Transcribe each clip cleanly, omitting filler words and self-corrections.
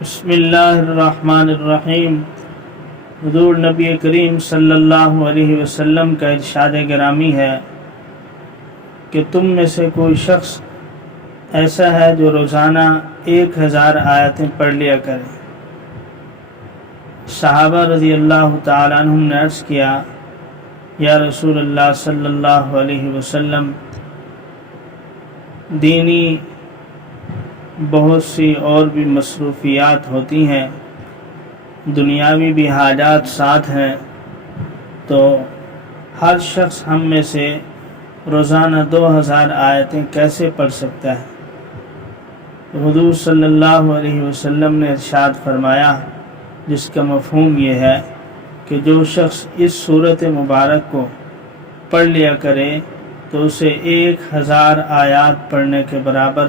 بسم اللہ الرحمن الرحیم۔ حضور نبی کریم صلی اللہ علیہ وسلم کا ارشاد گرامی ہے کہ تم میں سے کوئی شخص ایسا ہے جو روزانہ 1000 آیتیں پڑھ لیا کرے۔ صحابہ رضی اللہ تعالیٰ عنہم نے عرض کیا، یا رسول اللہ صلی اللہ علیہ وسلم، دینی بہت سی اور بھی مصروفیات ہوتی ہیں، دنیاوی بھی حاجات ساتھ ہیں، تو ہر شخص ہم میں سے روزانہ 2000 آیتیں کیسے پڑھ سکتا ہے؟ تو حضور صلی اللہ علیہ وسلم نے ارشاد فرمایا، جس کا مفہوم یہ ہے کہ جو شخص اس صورت مبارک کو پڑھ لیا کرے تو اسے 1000 آیات پڑھنے کے برابر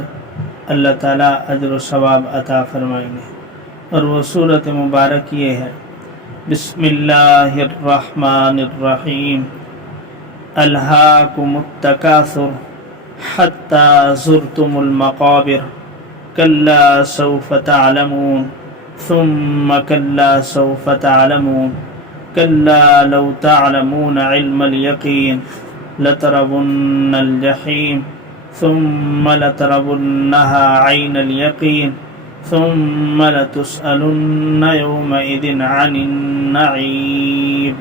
اللہ تعالیٰ اجر و ثواب عطا فرمائیں گے۔ اور وہ صورت مبارک یہ ہے، بسم اللہ الرحمن الرحیم، الہاکم التکاثر حتی زرتم المقابر، کلا سوف تعلمون ثم کلا سوف تعلمون، کلا لو تعلمون علم الیقین لترون الجحیم ثم لترونها عین الیقین ثم لتسألن یومئذ عن النعیم۔